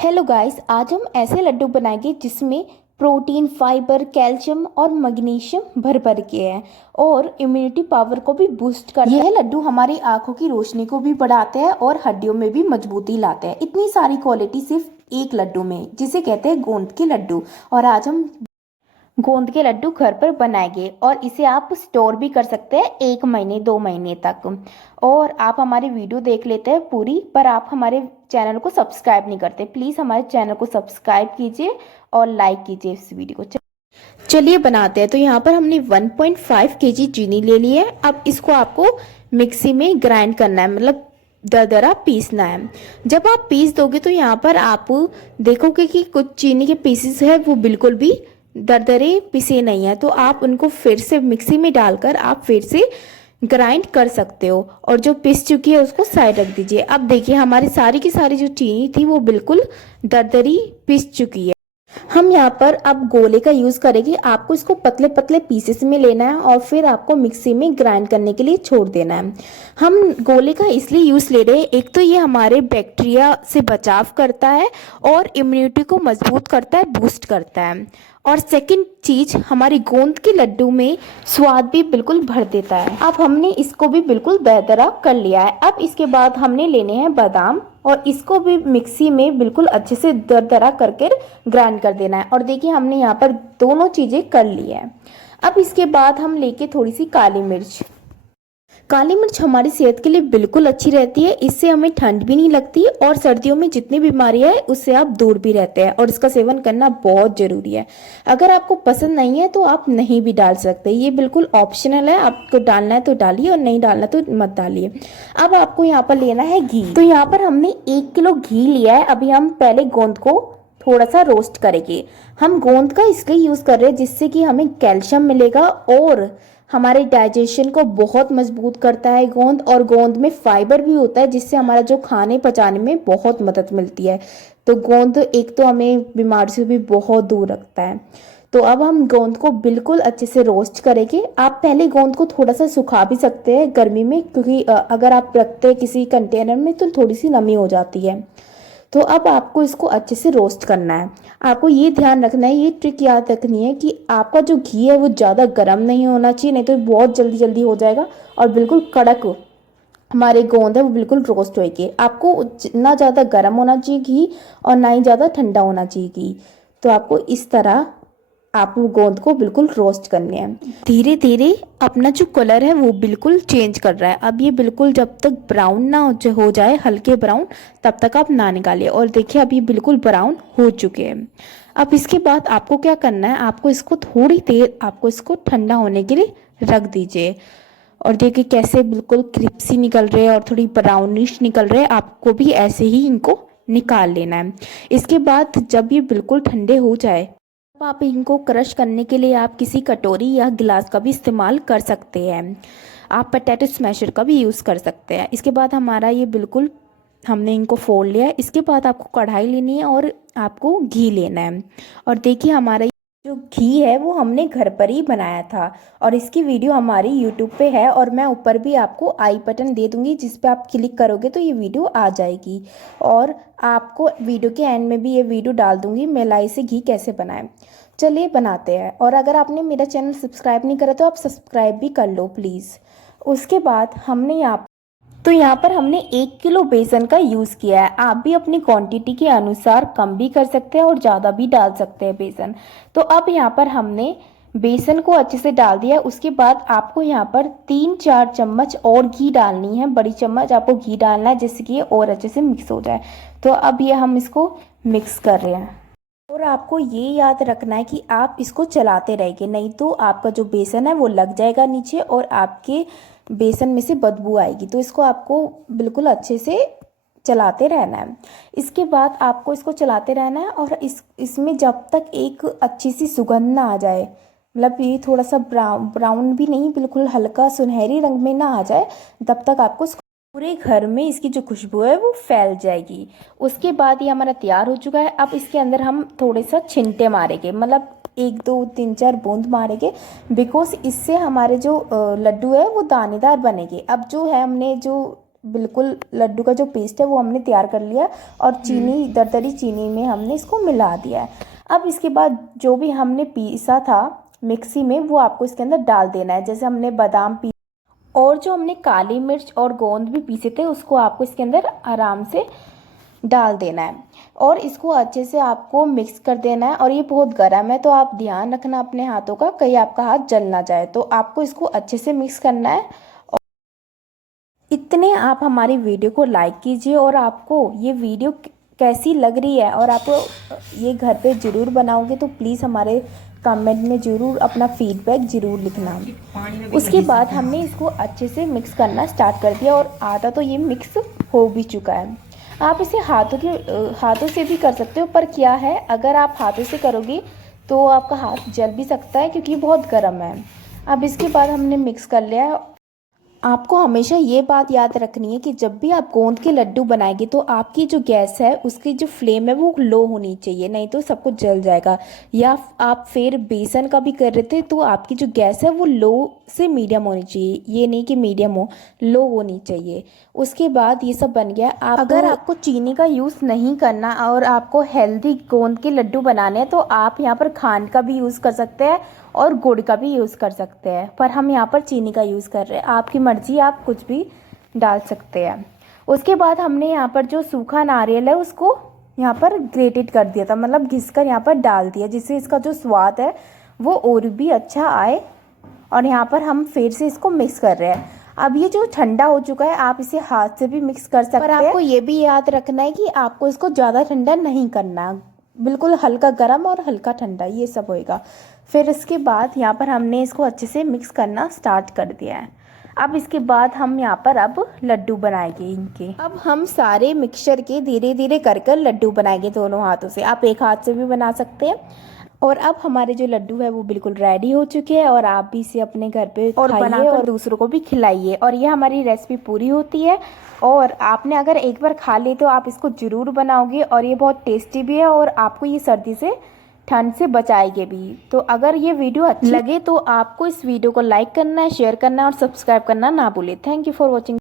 Hello guys, आज हम ऐसे लड्डू बनाएंगे जिसमें प्रोटीन, फाइबर, कैल्शियम और मैग्नीशियम भर भर के हैं और इम्यूनिटी पावर को भी बूस्ट करते हैं। यह लड्डू हमारी आंखों की रोशनी को भी बढ़ाते हैं और हड्डियों में भी मजबूती लाते हैं। इतनी सारी क्वालिटी सिर्फ एक लड्डू में, जिसे कहते हैं गोंद के लड्डू। और आज हम गोंद के लड्डू घर पर बनाएंगे और इसे आप स्टोर भी कर सकते हैं 1 महीने 2 महीने तक। और आप हमारी वीडियो देख लेते हैं पूरी, पर आप हमारे चैनल को सब्सक्राइब नहीं करते। प्लीज़ हमारे चैनल को सब्सक्राइब कीजिए और लाइक कीजिए इस वीडियो को। चलिए बनाते हैं। तो यहाँ पर हमने 1.5 केजी चीनी ले ली है। अब इसको आपको मिक्सी में ग्राइंड करना है, मतलब दरदरा पीसना है। जब आप पीस दोगे तो यहाँ पर आप देखोगे कि कुछ चीनी के पीसेस है वो बिल्कुल भी दरदरे पिसे नहीं है, तो आप उनको फिर से मिक्सी में डालकर आप फिर से ग्राइंड कर सकते हो। और जो पिस चुकी है उसको साइड रख दीजिए। अब देखिए हमारी सारी की सारी जो चीनी थी वो बिल्कुल दरदरी पिस चुकी है। हम यहाँ पर अब गोले का यूज़ करेंगे। आपको इसको पतले पतले पीसेस में लेना है और फिर आपको मिक्सी में ग्राइंड करने के लिए छोड़ देना है। हम गोले का इसलिए यूज़ ले रहे हैं, एक तो ये हमारे बैक्टीरिया से बचाव करता है और इम्यूनिटी को मजबूत करता है, बूस्ट करता है। और सेकंड चीज़, हमारी गोंद के लड्डू में स्वाद भी बिल्कुल भर देता है। अब हमने इसको भी बिल्कुल दरदरा कर लिया है। अब इसके बाद हमने लेने हैं बादाम और इसको भी मिक्सी में बिल्कुल अच्छे से दरदरा करके ग्राइंड कर देना है। और देखिए हमने यहाँ पर दोनों चीज़ें कर ली है। अब इसके बाद हम लेके थोड़ी सी काली मिर्च। काली मिर्च हमारी सेहत के लिए बिल्कुल अच्छी रहती है। इससे हमें ठंड भी नहीं लगती और सर्दियों में जितनी बीमारियां है उससे आप दूर भी रहते हैं और इसका सेवन करना बहुत ज़रूरी है। अगर आपको पसंद नहीं है तो आप नहीं भी डाल सकते, ये बिल्कुल ऑप्शनल है। आपको डालना है तो डालिए और नहीं डालना तो मत डालिए। अब आपको यहाँ पर लेना है घी। तो यहाँ पर हमने 1 किलो घी लिया है। अभी हम पहले गोंद को थोड़ा सा रोस्ट करेंगे। हम गोंद का इसलिए यूज़ कर रहे हैं जिससे कि हमें कैल्शियम मिलेगा और हमारे डाइजेशन को बहुत मजबूत करता है गोंद। और गोंद में फाइबर भी होता है जिससे हमारा जो खाने पचाने में बहुत मदद मिलती है। तो गोंद एक तो हमें बीमारी से भी बहुत दूर रखता है। तो अब हम गोंद को बिल्कुल अच्छे से रोस्ट करेंगे। आप पहले गोंद को थोड़ा सा सुखा भी सकते हैं गर्मी में, क्योंकि अगर आप रखते हैं किसी कंटेनर में तो थोड़ी सी नमी हो जाती है। तो अब आपको इसको अच्छे से रोस्ट करना है। आपको ये ध्यान रखना है, ये ट्रिक याद रखनी है कि आपका जो घी है वो ज़्यादा गर्म नहीं होना चाहिए, नहीं तो बहुत जल्दी जल्दी हो जाएगा और बिल्कुल कड़क हमारे गोंद है वो बिल्कुल रोस्ट होएगी। आपको ना ज़्यादा गर्म होना चाहिए घी और ना ही ज़्यादा ठंडा होना चाहिए घी। तो आपको इस तरह आप गोंद को बिल्कुल रोस्ट करने हैं। धीरे धीरे अपना जो कलर है वो बिल्कुल चेंज कर रहा है। अब ये बिल्कुल जब तक ब्राउन ना हो जाए, हल्के ब्राउन, तब तक आप ना निकालिए। और देखिए अब ये बिल्कुल ब्राउन हो चुके हैं। अब इसके बाद आपको क्या करना है, आपको इसको थोड़ी देर आपको इसको ठंडा होने के लिए रख दीजिए। और देखिए कैसे बिल्कुल क्रिस्पी निकल रहे हैं और थोड़ी ब्राउनिश निकल रहे हैं। आपको भी ऐसे ही इनको निकाल लेना है। इसके बाद जब ये बिल्कुल ठंडे हो जाए, आप इनको क्रश करने के लिए आप किसी कटोरी या गिलास का भी इस्तेमाल कर सकते हैं। आप पोटैटो स्मैशर का भी यूज़ कर सकते हैं। इसके बाद हमारा ये बिल्कुल हमने इनको फोड़ लिया है। इसके बाद आपको कढ़ाई लेनी है और आपको घी लेना है। और देखिए हमारा जो घी है वो हमने घर पर ही बनाया था और इसकी वीडियो हमारी यूट्यूब पे है और मैं ऊपर भी आपको आई बटन दे दूंगी, जिस पे आप क्लिक करोगे तो ये वीडियो आ जाएगी। और आपको वीडियो के एंड में भी ये वीडियो डाल दूंगी मलाई से घी कैसे बनाएं। चलिए बनाते हैं। और अगर आपने मेरा चैनल सब्सक्राइब नहीं करा तो आप सब्सक्राइब भी कर लो प्लीज़। उसके बाद हमने यहाँ पर हमने 1 किलो बेसन का यूज़ किया है। आप भी अपनी क्वांटिटी के अनुसार कम भी कर सकते हैं और ज़्यादा भी डाल सकते हैं बेसन। तो अब यहाँ पर हमने बेसन को अच्छे से डाल दिया। उसके बाद आपको यहाँ पर 3-4 चम्मच और घी डालनी है, बड़ी चम्मच आपको घी डालना है जिससे कि ये और अच्छे से मिक्स हो जाए। तो अब ये हम इसको मिक्स कर रहे हैं। और आपको ये याद रखना है कि आप इसको चलाते रहेंगे, नहीं तो आपका जो बेसन है वो लग जाएगा नीचे और आपके बेसन में से बदबू आएगी। तो इसको आपको बिल्कुल अच्छे से चलाते रहना है। इसके बाद आपको इसको चलाते रहना है और इसमें जब तक एक अच्छी सी सुगंध ना आ जाए, मतलब ये थोड़ा सा ब्राउन भी नहीं, बिल्कुल हल्का सुनहरी रंग में ना आ जाए, तब तक आपको पूरे घर में इसकी जो खुशबू है वो फैल जाएगी। उसके बाद ये हमारा तैयार हो चुका है। अब इसके अंदर हम थोड़े सा छिंटे मारेंगे, मतलब 1-2-3-4 बूंद मारेंगे, बिकॉज इससे हमारे जो लड्डू है वो दानेदार बनेंगे। अब जो है हमने जो बिल्कुल लड्डू का जो पेस्ट है वो हमने तैयार कर लिया और चीनी, दरदरी चीनी में हमने इसको मिला दिया है। अब इसके बाद जो भी हमने पीसा था मिक्सी में वो आपको इसके अंदर डाल देना है। जैसे हमने बादाम पी और जो हमने काली मिर्च और गोंद भी पीसे थे उसको आपको इसके अंदर आराम से डाल देना है और इसको अच्छे से आपको मिक्स कर देना है। और ये बहुत गर्म है तो आप ध्यान रखना अपने हाथों का, कहीं आपका हाथ जल ना जाए। तो आपको इसको अच्छे से मिक्स करना है। इतने आप हमारी वीडियो को लाइक कीजिए और आपको ये वीडियो कैसी लग रही है और आप ये घर पे ज़रूर बनाओगे तो प्लीज़ हमारे कमेंट में ज़रूर अपना फीडबैक ज़रूर लिखना। उसके बाद हमने इसको अच्छे से मिक्स करना स्टार्ट कर दिया और आधा तो ये मिक्स हो भी चुका है। आप इसे हाथों से भी कर सकते हो, पर क्या है अगर आप हाथों से करोगे तो आपका हाथ जल भी सकता है क्योंकि बहुत गर्म है। अब इसके बाद हमने मिक्स कर लिया है। आपको हमेशा ये बात याद रखनी है कि जब भी आप गोंद के लड्डू बनाएंगे तो आपकी जो गैस है उसकी जो फ्लेम है वो लो होनी चाहिए, नहीं तो सब कुछ जल जाएगा। या आप फिर बेसन का भी कर रहे थे तो आपकी जो गैस है वो लो से मीडियम होनी चाहिए, ये नहीं कि मीडियम हो, लो होनी चाहिए। उसके बाद ये सब बन गया। अगर आपको चीनी का यूज़ नहीं करना और आपको हेल्दी गोंद के लड्डू बनाने हैं तो आप यहाँ पर खांड का भी यूज़ कर सकते हैं और गुड़ का भी यूज़ कर सकते हैं, पर हम यहाँ पर चीनी का यूज़ कर रहे हैं। आपकी मर्ज़ी, आप कुछ भी डाल सकते हैं। उसके बाद हमने यहाँ पर जो सूखा नारियल है उसको यहाँ पर ग्रेटेड कर दिया था, मतलब घिसकर यहाँ पर डाल दिया, जिससे इसका जो स्वाद है वो और भी अच्छा आए। और यहाँ पर हम फिर से इसको मिक्स कर रहे हैं। अब ये जो ठंडा हो चुका है आप इसे हाथ से भी मिक्स कर सकते हैं, पर आपको ये भी याद रखना है कि आपको इसको ज़्यादा ठंडा नहीं करना, बिल्कुल हल्का गर्म और हल्का ठंडा ये सब होएगा। फिर इसके बाद यहाँ पर हमने इसको अच्छे से मिक्स करना स्टार्ट कर दिया है। अब इसके बाद हम यहाँ पर अब लड्डू बनाएंगे इनके। अब हम सारे मिक्सचर के धीरे धीरे कर लड्डू बनाएंगे दोनों हाथों से, आप एक हाथ से भी बना सकते हैं। और अब हमारे जो लड्डू है वो बिल्कुल रेडी हो चुके हैं और आप भी इसे अपने घर पे और बनाइए और दूसरों को भी खिलाइए। और ये हमारी रेसिपी पूरी होती है और आपने अगर एक बार खा ली तो आप इसको ज़रूर बनाओगे और ये बहुत टेस्टी भी है और आपको ये सर्दी से, ठंड से बचाएगी भी। तो अगर ये वीडियो अच्छी लगे तो आपको इस वीडियो को लाइक करना है, शेयर करना है और सब्सक्राइब करना ना भूलें। Thank you for watching.